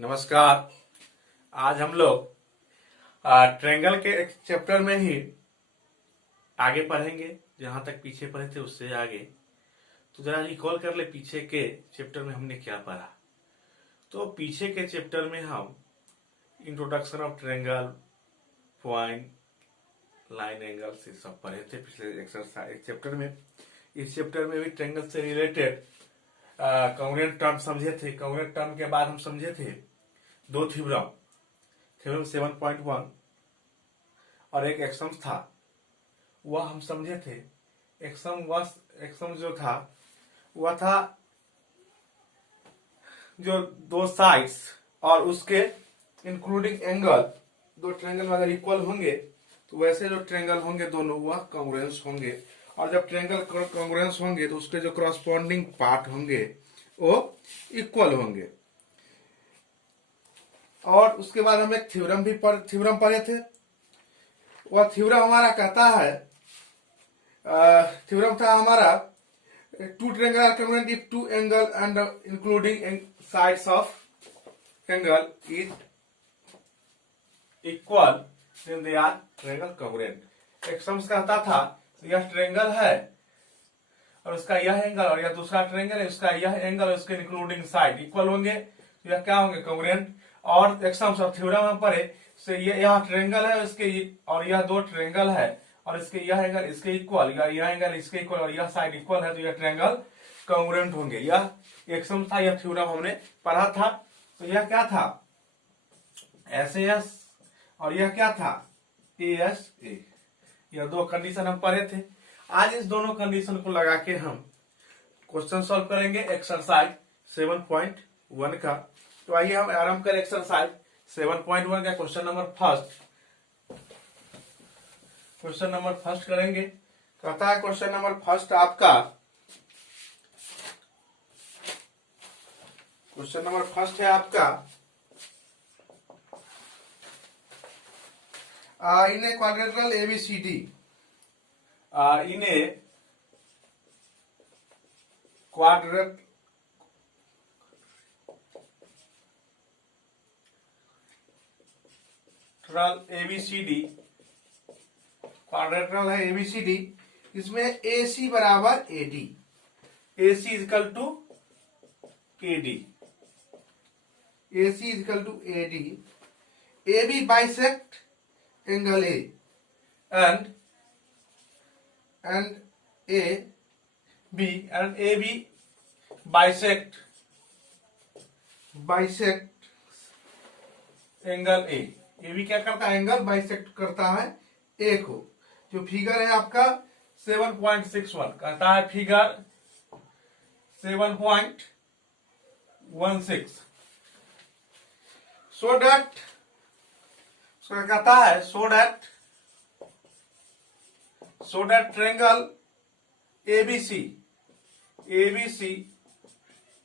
नमस्कार। आज हम लोग ट्रायंगल के एक चैप्टर में ही आगे पढ़ेंगे। जहां तक पीछे पढ़े थे उससे आगे। तो जरा रिकॉल कर ले पीछे के चैप्टर में हमने क्या पढ़ा। तो पीछे के चैप्टर में हम introduction of triangle, point, line, angle से सब पढ़े थे पिछले एक्सरसाइज चैप्टर में। इस चैप्टर में भी ट्रायंगल से रिलेटेड कॉन्ग्रुएंट टर्म समझे थे। कॉन्ग्रुएंट टर्म के बाद हम समझे थे दो थ्योरम 7.1 और एक एक्सम था, वह हम समझे थे। एक्सम जो था वह था जो दो साइड्स और उसके इंक्लूडिंग एंगल, दो ट्रायंगल अगर इक्वल होंगे तो वैसे जो ट्रायंगल होंगे दोनों वह कॉन्ग्रुएंस होंगे। और जब ट्रायंगल कॉन्ग्रुएंस होंगे तो उसके जो करस्पॉन्डिंग पार्ट होंगे वो इक्वल होंगे। और उसके बाद हम एक थ्योरम पढ़े थे। वह थ्योरम हमारा कहता है, थ्योरम था हमारा two triangle are congruent if two angle and including sides of angle is equal then they are triangle congruent. Axioms कहता था यह ट्रायंगल है और उसका यह एंगल और यह दूसरा ट्रायंगल है, उसका यह एंगल और उसके इंक्लूडिंग साइड इक्वल होंगे तो यह क्या होंगे, कॉन्ग्रुएंट। और एक्सम्स और थ्योरम हम पढ़े से यह ट्रायंगल है उसके और यह दो ट्रायंगल है और इसके यह एंगल इसके इक्वल, यह एंगल इसके इक्वल और यह साइड इक्वल है तो यह ट्रायंगल कॉन्ग्रुएंट होंगे। यह एक्सम था, यह थ्योरम हमने पढ़ा था। तो यह क्या था, एस और यह क्या था, एस ए। यह दो कंडीशन हम पढ़े थे। आज इस दोनों कंडीशन को लगा के हम क्वेश्चन सॉल्व करेंगे एक्सरसाइज 7.1 का। तो आइए हम आरंभ करें एक्सरसाइज 7.1 का question number first. Question number first करेंगे। कहता है क्वेश्चन नंबर फर्स्ट आपका, क्वेश्चन नंबर फर्स्ट है आपका in a quadrilateral ABCD, in a quadrilateral ABCD, quadrilateral है ABCD, इसमें AC बराबर AD, AC equal to AD, AC equal to AD, AB bisect angle A and AB bisect angle A। AB क्या करता है, angle bisect करता है A को। जो फिगर है आपका 7.61 कहता है, फिगर 7.16 so that कहता है so that triangle ABC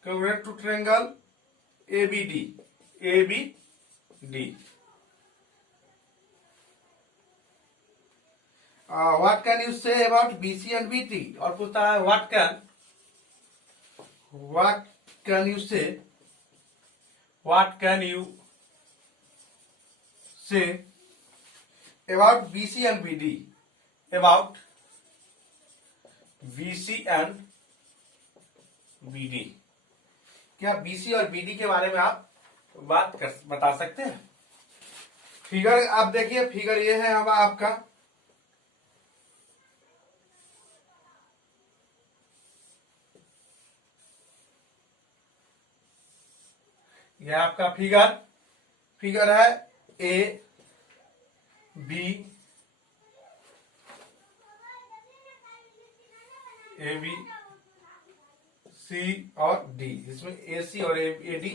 congruent to triangle ABD what can you say about BC and BD। और पूछता है what can you say about BC and BD, about BC and BD। क्या BC और BD के बारे में आप बता सकते हैं। फिगर आप देखिए, फिगर ये है अब आपका, यह आपका फिगर है A B C और D। इसमें AC और AD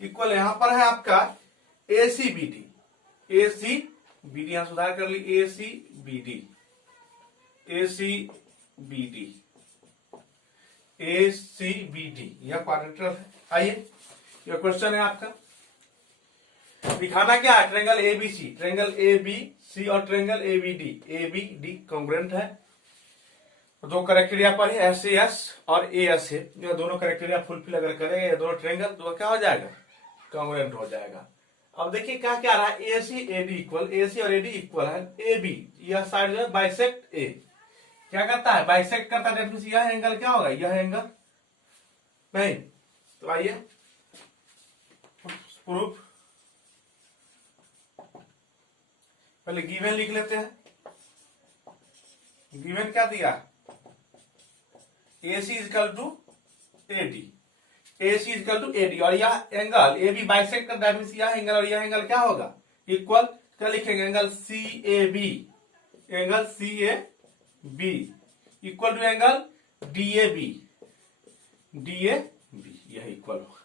इक्वल। यहां पर है आपका ACBD, यहां सुधार कर ली, ACBD यह क्वाड्रिलेटरल है। आइए यह क्वेश्चन है आपका, दिखाना क्या है, ट्रायंगल ABC, ट्रायंगल ABC और ट्रायंगल ABD कॉन्ग्रुएंट है। दो क्राइटेरिया पर है, SAS और AS है। यह दोनों क्राइटेरिया फुलफिल अगर करेंगे ये दोनों ट्रायंगल तो क्या हो जाएगा, कॉन्ग्रुएंट हो जाएगा। अब देखिए क्या क्या रहा है, एसी एडी इक्वल, एसी और एडी इक्वल है, ए बी, यह साइड जो है बाइसेक्ट ए, क्या करता है, बाइसेक्ट करता है, दैट मींस यह एंगल क्या होगा, यह एंगल नहीं। तो आइए प्रूफ, पहले गिवन लिख लेते हैं। गिवन क्या दिया, AC equal to AD, AC equal to AD, और यह एंगल AB बाइसेक्ट कर, दैट मींस यह एंगल और यह एंगल क्या होगा, इक्वल, क्या लिखेंगे, angle CAB, angle CAB equal to angle DAB, DAB, यह इक्वल होगा।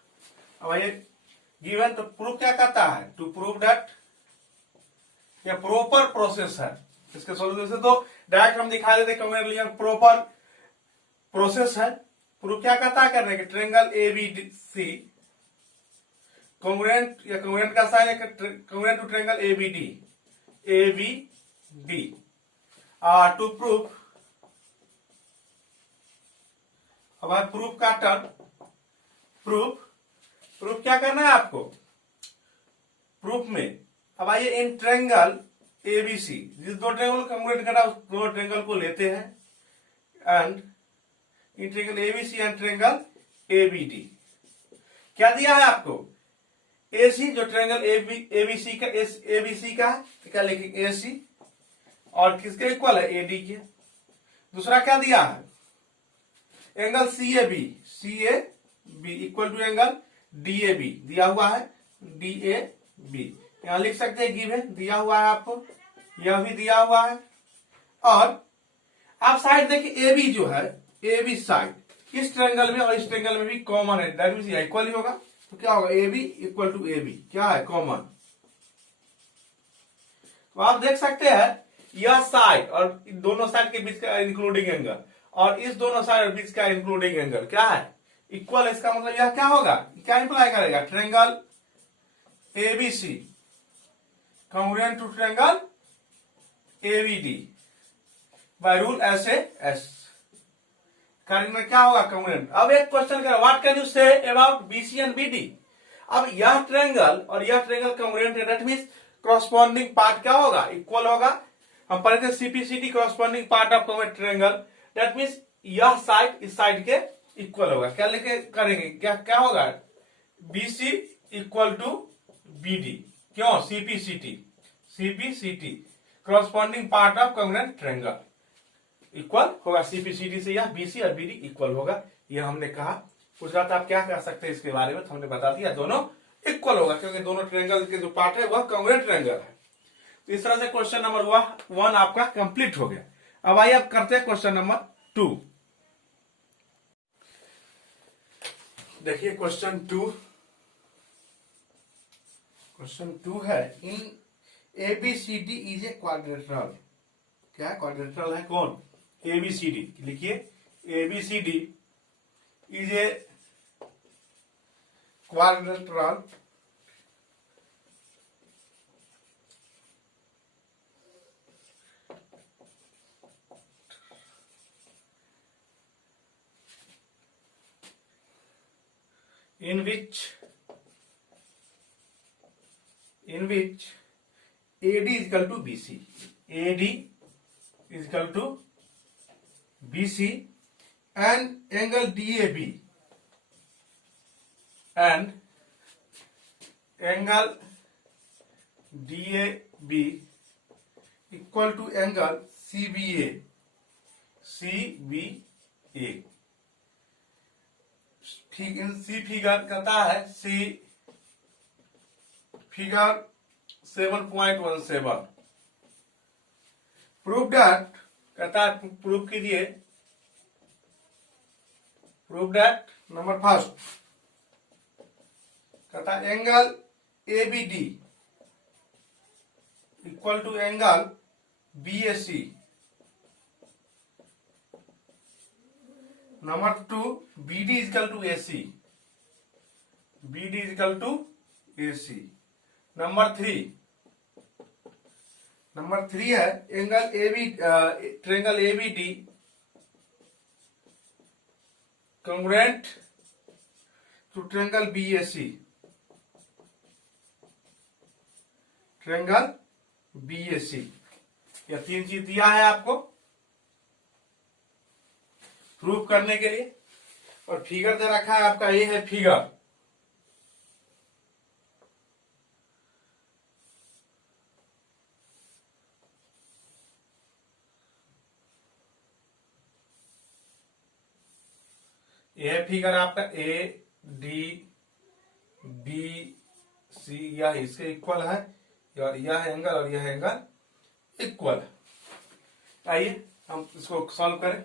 अब ये गिवन, तो प्रूफ क्या करता है, टू प्रूव दैट यह प्रॉपर प्रोसेस है, इसके सॉल्यूशन से तो डायरेक्ट हम दिखा देते प्रॉपर प्रोसेस है। प्रूफ क्या करता है करने के, ट्रायंगल ABC कॉन्ग्रुएंट, या कॉन्ग्रुएंट का साइन है congruent to triangle ABD to proof. अब है प्रूफ का टर्म, प्रूफ क्या करना है आपको प्रूफ में। अब आइए, इन ट्रायंगल ABC, जिस दो ट्रायंगल को कॉन्ग्रुएंट करना है उस दो ट्रायंगल को लेते हैं, and in triangle ABC and triangle ABD क्या दिया है आपको, AC जो ट्रायंगल ABC का है, तो क्या लिखेंगे AC, और किसके इक्वल है, AD के। दूसरा क्या दिया है, angle CAB equal to angle DAB दिया हुआ है, DAB यहां लिख सकते हैं, गिवन दिया हुआ है आपको, यह भी दिया हुआ है। और आप साइड देखिए, AB जो है, AB साइड इस ट्रायंगल में और इस ट्रायंगल में भी कॉमन है, दैट मींस इक्वल ही होगा। तो क्या होगा, AB इक्वल टू AB क्या है, कॉमन। तो आप देख सकते हैं यह साइड और दोनों साइड के बीच का इंक्लूडिंग एंगल और इस दोनों साइड बीच का इंक्लूडिंग एंगल क्या है, इक्वल। इसका मतलब यह क्या होगा, क्या इंप्लाई करेगा, triangle ABC congruent to triangle ABD by rule SAS, कारण में क्या होगा, कॉन्ग्रुएंट। अब एक क्वेश्चन कर, what can you say about BC and BD। अब यह ट्रायंगल और यह ट्रायंगल कॉन्ग्रुएंट है, दैट मींस कॉरस्पॉन्डिंग पार्ट क्या होगा, इक्वल होगा। हम पढ़े थे CPCD, corresponding part of congruent triangle, that means यह साइड इस साइड के इक्वल होगा। क्या लेके करेंगे, क्या होगा, BC इक्वल टू BD, क्यों, CPCT corresponding part of congruent triangle equal होगा, CPCD से यह BC और BD इक्वल होगा। यह हमने कहा। पूछ रहा था आप क्या कर सकते हैं इसके बारे में, तो हमने बता दिया दोनों इक्वल होगा, क्योंकि दोनों ट्रायंगल के जो पार्ट है वह कॉन्ग्रुएंट ट्रायंगल है। तो इस तरह से क्वेश्चन नंबर 1 आपका कंप्लीट हो गया। अब आइए अब करते हैं क्वेश्चन नंबर 2। देखिए क्वेश्चन 2 है, इन ABCD इज ए क्वाड्रिलेटरल। क्या है, क्वाड्रिलेटरल है कौन, ABCD। लिखिए ABCD is a quadrilateral in which AD is equal to BC, AD is equal to BC and angle DAB and angle DAB equal to angle CBA ठीक, इन सी figure कहता है, सी figure 7.17 prove that, कहता है prove कीजिए, prove that number first कहता है angle ABD equal to angle BAC। Number 2 BD is equal to AC, BD is equal to AC। Number 3 है angle triangle ABD congruent to triangle BAC। Triangle BAC। यह 3 चीज दिया है आपको proof करने के लिए। और फिगर दे रखा है आपका, ये है फिगर। यह फिगर आपका ADBC, यह इसके इक्वल है, और यह एंगल और यह एंगल इक्वल है। आइए हम इसको सॉल्व करें।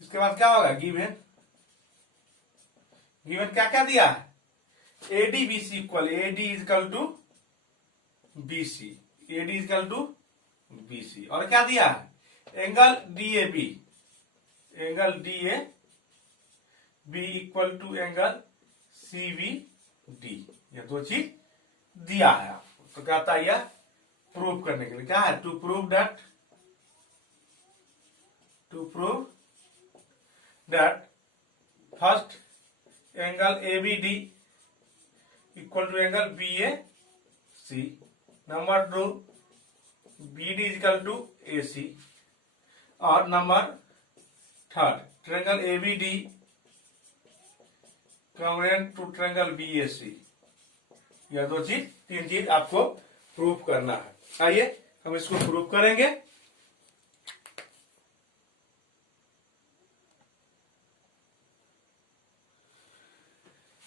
इसके बाद क्या होगा, गिवन क्या क्या दिया है, ADBC equal, AD equal to BC, AD equal to BC। और क्या दिया है, angle DAB, angle DAB equal to angle CBD। ये 2 चीज दिया है आपको। तो कहता है यह प्रूव करने के लिए, क्या है, to prove that first angle ABD equal to angle BAC, number 2 BD equal to AC, और number 3 triangle ABD congruent to triangle BAC। यह 3 चीज आपको प्रूफ करना है। आइए हम इसको प्रूफ करेंगे।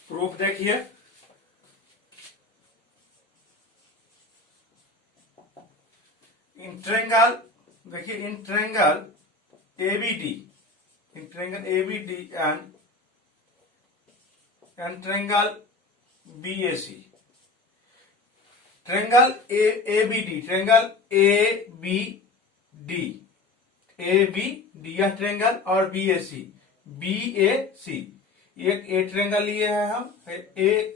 प्रूफ देखिए, इन ट्रायंगल, देखिए in triangle ABD and triangle BAC, triangle ABD, triangle ABD यह ट्रायंगल, और BAC, एक ए ट्रायंगल लिए हैं हम, एक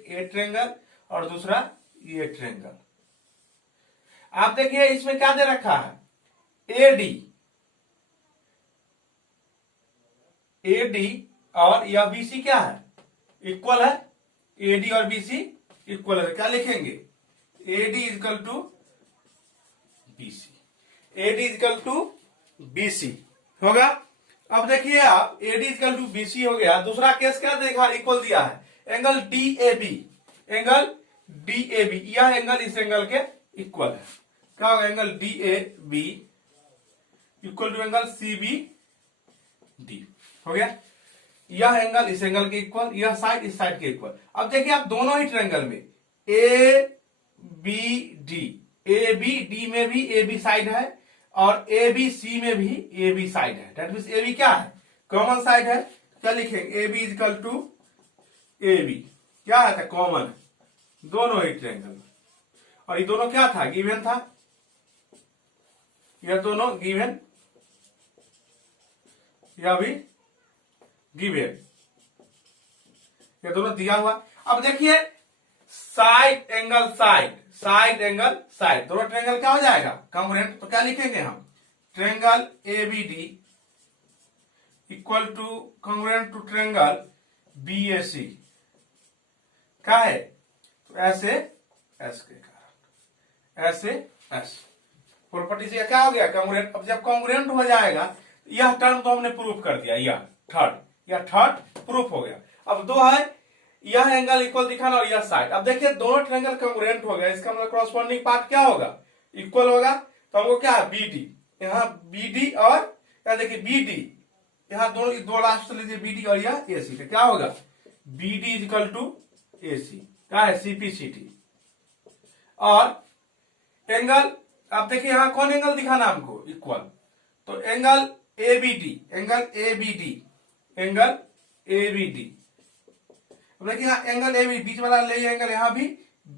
ए ट्रायंगल और दूसरा ये ट्रायंगल। आप देखिए इसमें क्या दे रखा है, AD और यह BC क्या है, इक्वल है। AD और BC इक्वल है, क्या लिखेंगे, AD equal to BC, AD equal to BC होगा। अब देखिए आप, AD इक्वल टू BC हो गया। दूसरा केस क्या देखा, इक्वल दिया है, एंगल DAB, यह एंगल इस एंगल के इक्वल है। क्या होगा, angle DAB equal to angle CBD हो गया। यह एंगल इस एंगल के इक्वल, यह साइड इस साइड के इक्वल। अब देखिए आप दोनों ही ट्रायंगल में ABD में भी AB साइड है, और ABC में भी AB साइड है। दैट मीन्स AB क्या है, कॉमन साइड है। क्या लिखेंगे, AB इक्वल टू AB, क्या है, कॉमन है दोनों ही ट्रायंगल में। और ये दोनों क्या था, गिवन था, यह दोनों गिवन, यह भी गिवन, ये दोनों दिया हुआ। अब देखिए साइड एंगल साइड, दोनों ट्रायंगल क्या हो जाएगा, कॉन्ग्रुएंट। तो क्या लिखेंगे हम, triangle ABD equal to congruent to triangle BAC, क्या है, तो ऐसे एस के कारण, ऐसे एस प्रॉपर्टी से क्या हो गया, कॉन्ग्रुएंट। अब जब कॉन्ग्रुएंट हो जाएगा, यह टर्म तो हमने प्रूफ कर दिया, यह थर्ड प्रूफ हो गया। अब 2 है, यह एंगल इक्वल दिखाना और यह साइड। अब देखिए दोनों ट्रायंगल कॉन्ग्रुएंट हो गया, इसका मतलब कॉरस्पॉन्डिंग पार्ट क्या होगा, इक्वल होगा। तो हमको क्या है, BD, यहाँ BD और यहाँ देखिए BD, यहाँ दो लास्ट लीजिए BD और यह AC, तो क्या होगा, BD इक्वल टू AC, क्या है, CPCT। और एंगल, आप देखिए यहाँ कौन एंगल दिखाना हमको, इक्वल। तो एंगल ABD, अब देखिए यहाँ एंगल AB, बीच वाला ले एंगल, यहाँ भी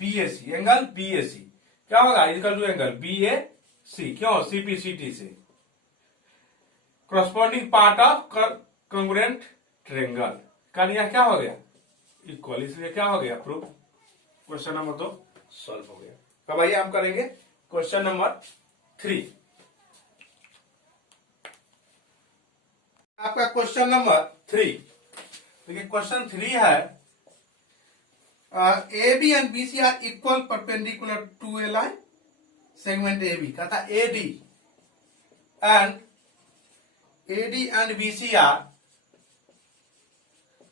BAC, एंगल BAC क्या होगा, इक्वल टू एंगल BAC, क्यों, CPCT से, corresponding part of congruent triangle का नियम क्या हो गया, इक्वल, इसलिए क्या हो गया, प्रूफ। क्वेश्चन नंबर 2 सॉल्व हो गया। अब आइए हम करेंगे क्वेश्चन नंबर 3। आपका क्वेश्चन नंबर 3, देखिए क्वेश्चन 3 है, AB and BC are equal perpendicular to a line segment A B, कहता AD and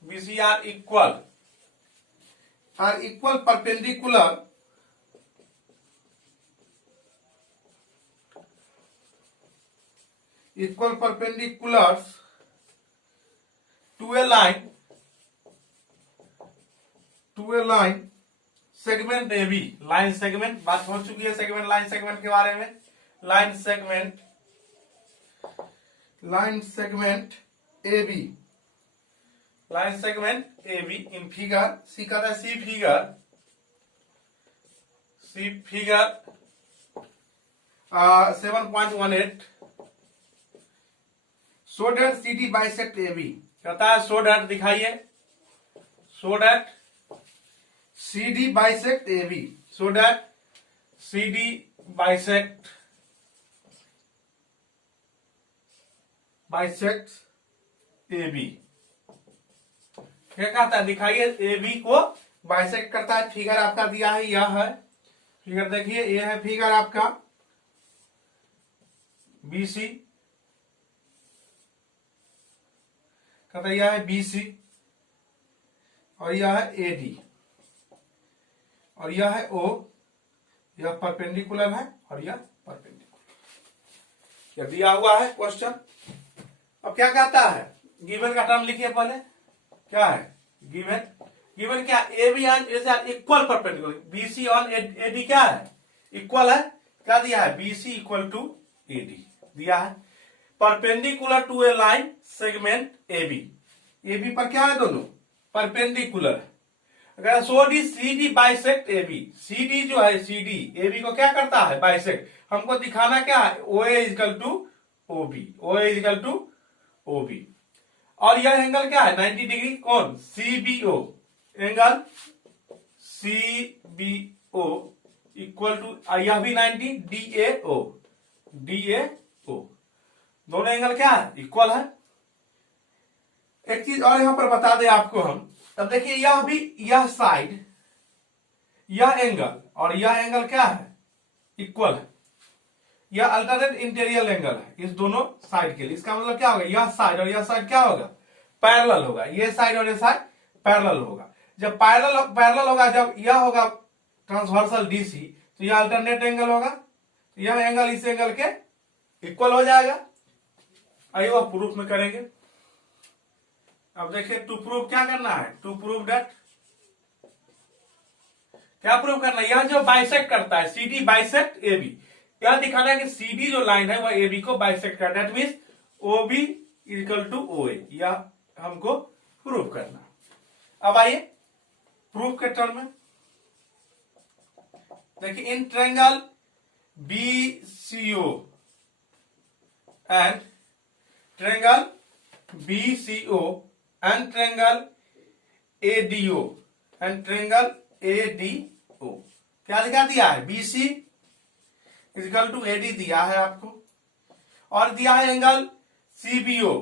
BC are equal perpendicular to a line segment AB, line segment, बात हो चुकी है सेगमेंट लाइन सेगमेंट के बारे में। Line segment AB, line segment AB in figure, C का था see figure 7.18, so that CD bisect AB, कहता है so that दिखाइए, so that CD bisect AB, so that CD bisects AB, क्या कहता है, दिखाइए AB को बाइसेक्ट करता है। फिगर आपका दिया है, यह है फिगर, देखिए ये है फिगर आपका BC, कहता है यह है BC और यह है AD और यह है O, यह परपेंडिकुलर है और यह परपेंडिकुलर, यह दिया हुआ है क्वेश्चन। अब क्या कहता है, गिवन का टर्म लिखिए पहले, क्या है गिवन क्या, A B equal perpendicular, BC on AD क्या है, इक्वल है, क्या दिया है, BC इक्वल टू AD दिया है, perpendicular to a line segment AB पर क्या है, दोनों परपेंडिकुलर। अगर CD बाइसेक्ट AB, CD जो है CD AB को क्या करता है, बाइसेक्ट, हमको दिखाना क्या है, OA इक्वल टू OB, और यह एंगल क्या है 90 डिग्री, कौन, CBO, angle CBO equal to, यह भी 90, DAO, दोनों एंगल क्या है, इक्वल है। एक चीज और यहां पर बता दें आपको हम, तब देखिए यह भी, यह साइड, यह एंगल और यह एंगल क्या है, इक्वल है, यह अल्टरनेट इंटीरियर एंगल है इस दोनों साइड के लिए। इसका मतलब क्या होगा, यह साइड और यह साइड क्या होगा, पैरेलल होगा, ये साइड और ये साइड पैरेलल होगा। जब पैरेलल होगा, जब यह होगा ट्रांसवर्सल DC, तो यह अल्टरनेट एंगल होगा, तो यह एंगल इस एंगल के इक्वल हो जाएगा। आइए वह प्रूफ में करेंगे। अब देखिए टू प्रूव क्या करना है, टू प्रूव दैट, क्या प्रूव करना है, यह जो बाइसेक्ट करता है CD बाइसेक्ट AB, यह दिखाना है कि CD जो लाइन है वह AB को बाइसेक्ट करता है, that means OB equal to OA, यह हमको प्रूव करना। अब आइए प्रूफ के टर्म में देखिए, in triangle BCO and triangle BCO and triangle ADO and triangle ADO, क्या दिखा दिया है, BC इक्वल टू AD दिया है आपको, और दिया है angle CBO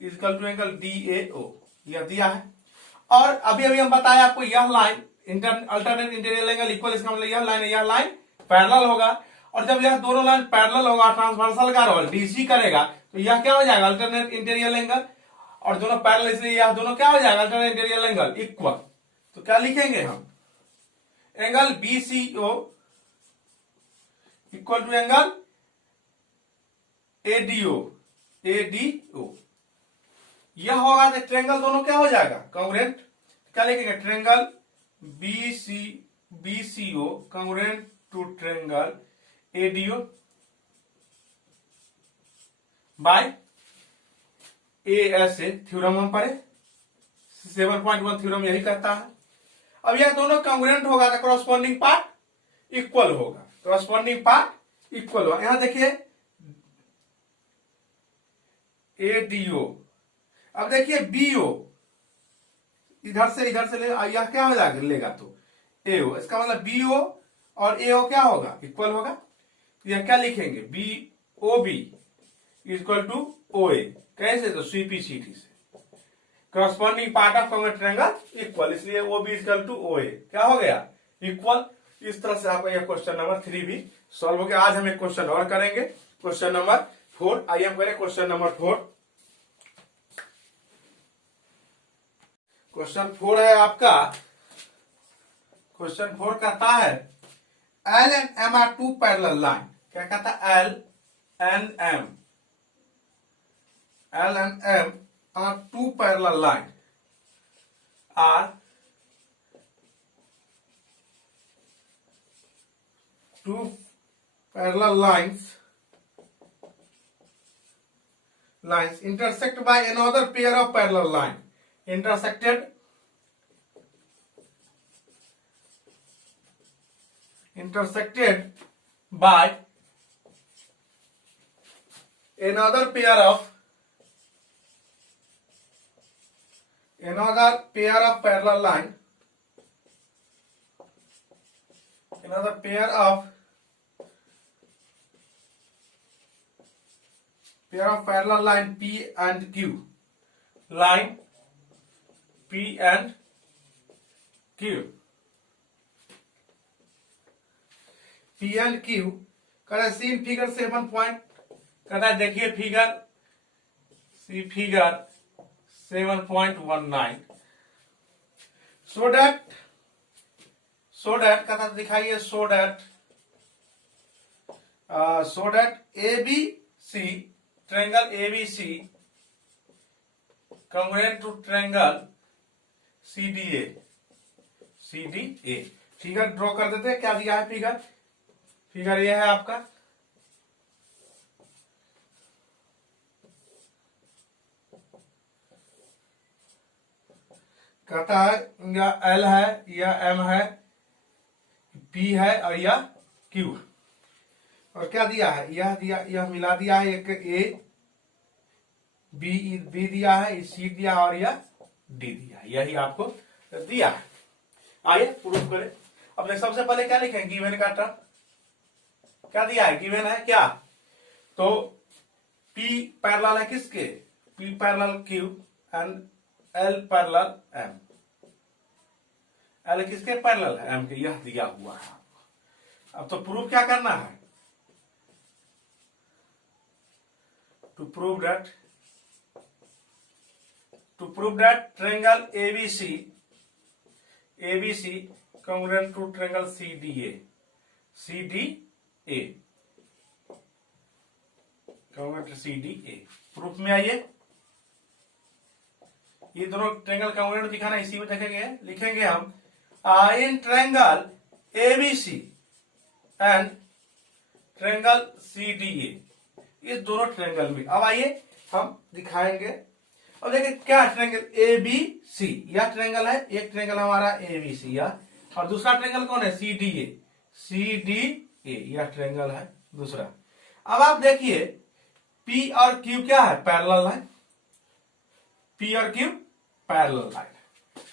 equal to angle DAO, यह दिया है। और अभी हम बताए आपको, यह line alternate interior angle equal, इसका मतलब यह लाइन पैरेलल होगा, और जब यह दोनों लाइन पैरेलल होगा, ट्रांसवर्सल का रोल DC करेगा, तो यह क्या हो जाएगा, अल्टरनेट इंटीरियर एंगल, और दोनों पैरेलल, इसलिए यह दोनों क्या हो जाएगा, अल्टरनेट इंटीरियर एंगल इक्वल। तो क्या लिखेंगे हम, angle BCO equal to angle ADO, यह होगा तो ट्रायंगल दोनों क्या हो जाएगा, कांग्रुएंट। क्या लिखेंगे, triangle BCO congruent to triangle ADO बाय ASA, थ्योरम हम पढ़े 7.1 थ्योरम यही कहता है। अब यह दोनों कांग्रुएंट होगा तो कॉरस्पॉन्डिंग पार्ट इक्वल होगा, यहां देखिए ADO, अब देखिए BO इधर से ले, यह क्या हो जाएगा, लेगा तो AO, इसका मतलब BO और AO क्या होगा, इक्वल होगा। यह क्या लिखेंगे, BOB इक्वल टू OA, कैसे, तो CPCT से, corresponding part of congruent triangle equal, इसलिए OB इक्वल टू OA क्या हो गया, इक्वल। इस तरह से आपका यह क्वेश्चन नंबर 3 भी सॉल्व हो गया। आज हम एक क्वेश्चन और करेंगे, क्वेश्चन नंबर 4। आइए हम करें क्वेश्चन नंबर 4। क्वेश्चन 4 है आपका, क्वेश्चन 4 कहता है L and M are two parallel line। क्या कहता है? L and M are two parallel line, are two parallel lines intersect by another pair of parallel line, intersected by another pair of parallel line, another pair of parallel line P and Q, line P and Q, P and Q कहता है सी figure 7 point, कहता है देखिए figure see figure 7.19, so that कहता है दिखाइए so that ABC, ट्रायंगल ABC congruent to triangle CDA, figure draw कर देते हैं। क्या दिया है फिगर यह है आपका, कहता है या L है या M है, P है और या Q, और क्या दिया है, यह मिला दिया है, एक A B दिया है, C दिया और यह D दिया है, यही आपको दिया है। आइए प्रूफ करें। अब सबसे पहले क्या लिखेंगे, गिवन का टर्म क्या दिया है, गिवन है क्या, तो P पैरेलल है किसके, P parallel Q and L parallel M, L किसके पैरेलल है, M के, यह दिया हुआ है। अब तो प्रूफ क्या करना है, to prove that triangle ABC congruent to triangle CDA congruent to CDA। Proof में आइए, ये दोनों ट्रायंगल कॉन्ग्रुएंट दिखाना, इसी में लिखेंगे हम in triangle ABC and triangle CDA, इस दोनों ट्रायंगल में। अब आइए हम दिखाएंगे। अब देखिए क्या ट्रायंगल ABC, यह ट्रायंगल है, एक ट्रायंगल हमारा ABC यह, और दूसरा ट्रायंगल कौन है, CDA, यह ट्रायंगल है दूसरा। अब आप देखिए P और Q क्या है, पैरेलल है, P और Q पैरेलल लाइन।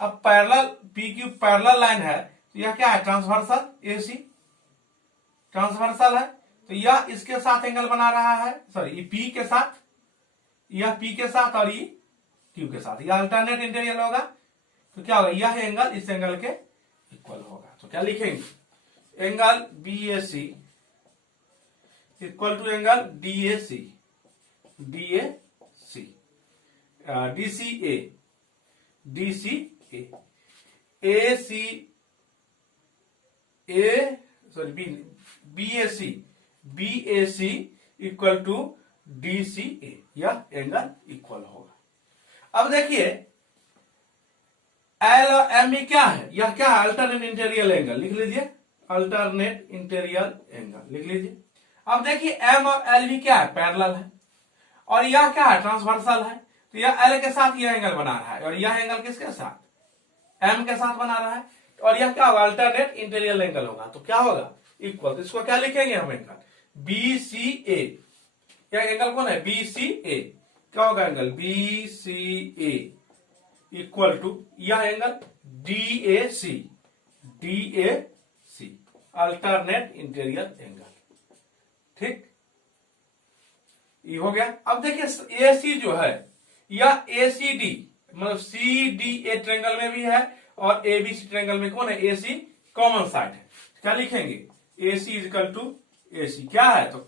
अब पैरेलल PQ पैरेलल लाइन है तो यह क्या है, ट्रांसवर्सल AC, ट्रांसवर्सल है, तो यह इसके साथ एंगल बना रहा है, सॉरी ये P के साथ, यह P के साथ और ये Q के साथ, यह अल्टरनेट इंटीरियर होगा, तो क्या होगा, यह एंगल इस एंगल के इक्वल होगा। तो क्या लिखेंगे, angle BAC equal to angle DAC, DCA, BAC equal to DCA, यह एंगल इक्वल होगा। अब देखिए L और M में क्या है, यह क्या है, अल्टरनेट इंटीरियर एंगल, लिख लीजिए, अल्टरनेट इंटीरियर एंगल लिख लीजिए। अब देखिए M और L भी क्या है, पैरेलल है, और यह क्या है, ट्रांसवर्सल है, तो यह L के साथ यह एंगल बना रहा है, और यह एंगल किसके साथ, M के साथ बना रहा है, और यह क्या होगा, अल्टरनेट इंटीरियर एंगल होगा, तो क्या होगा, इक्वल। तो इसको क्या लिखेंगे हम, एंगल BCA, यह एंगल कौन है, BCA, क्या होगा एंगल BCA इक्वल टू यह angle DAC, alternate interior angle, ठीक, ये हो गया। अब देखिए AC जो है, यह ACD मतलब CDA ट्रायंगल में भी है, और ABC ट्रायंगल में कौन है, AC कॉमन साइड है, क्या लिखेंगे, AC इजिकल टू AC क्या है, तो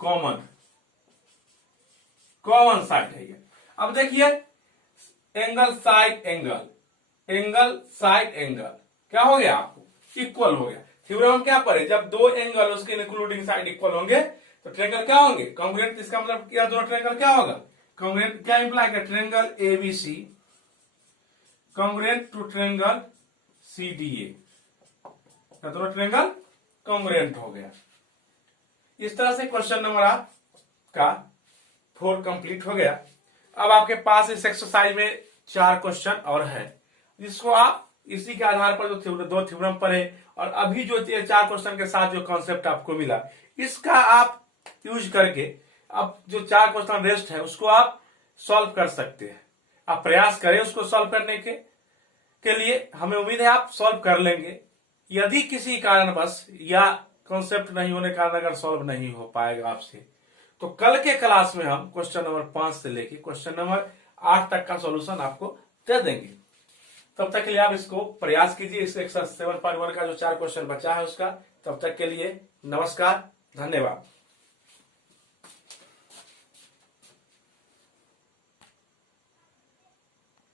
कॉमन साइड है ये। अब देखिए angle side angle, angle side angle क्या हो गया, आपको इक्वल हो गया। थ्योरम हम क्या पढ़े, जब दो एंगल उसके इंक्लूडिंग साइड इक्वल होंगे तो ट्रायंगल क्या होंगे, कॉन्ग्रुएंट। इसका मतलब क्या, दोनों ट्रायंगल क्या होगा, कॉन्ग्रुएंट। क्या इंप्लाई कर, triangle ABC congruent to triangle CDA, दोनों ट्रायंगल कॉन्ग्रुएंट हो गया। इस तरह से क्वेश्चन नंबर आपका 4 कंप्लीट हो गया। अब आपके पास इस एक्सरसाइज में 4 क्वेश्चन और है, जिसको आप इसी के आधार पर जो दो थ्योरम पढ़े और अभी जो 4 क्वेश्चन के साथ जो कॉन्सेप्ट आपको मिला, इसका आप यूज करके अब जो 4 क्वेश्चन रेस्ट है उसको आप सॉल्व कर सकते हैं। आप प्रयास करें उसको सॉल्व करने के लिए, हमें उम्मीद है आप सॉल्व कर लेंगे। यदि किसी कारणवश या कॉन्सेप्ट नहीं होने के कारण अगर सॉल्व नहीं हो पाएगा आपसे, तो कल के क्लास में हम क्वेश्चन नंबर 5 से लेके क्वेश्चन नंबर 8 तक का सॉल्यूशन आपको दे देंगे। तब तक के लिए आप इसको प्रयास कीजिए, इस एक्सरसाइज 7.1 का जो 4 क्वेश्चन बचा है उसका। तब तक के लिए नमस्कार, धन्यवाद।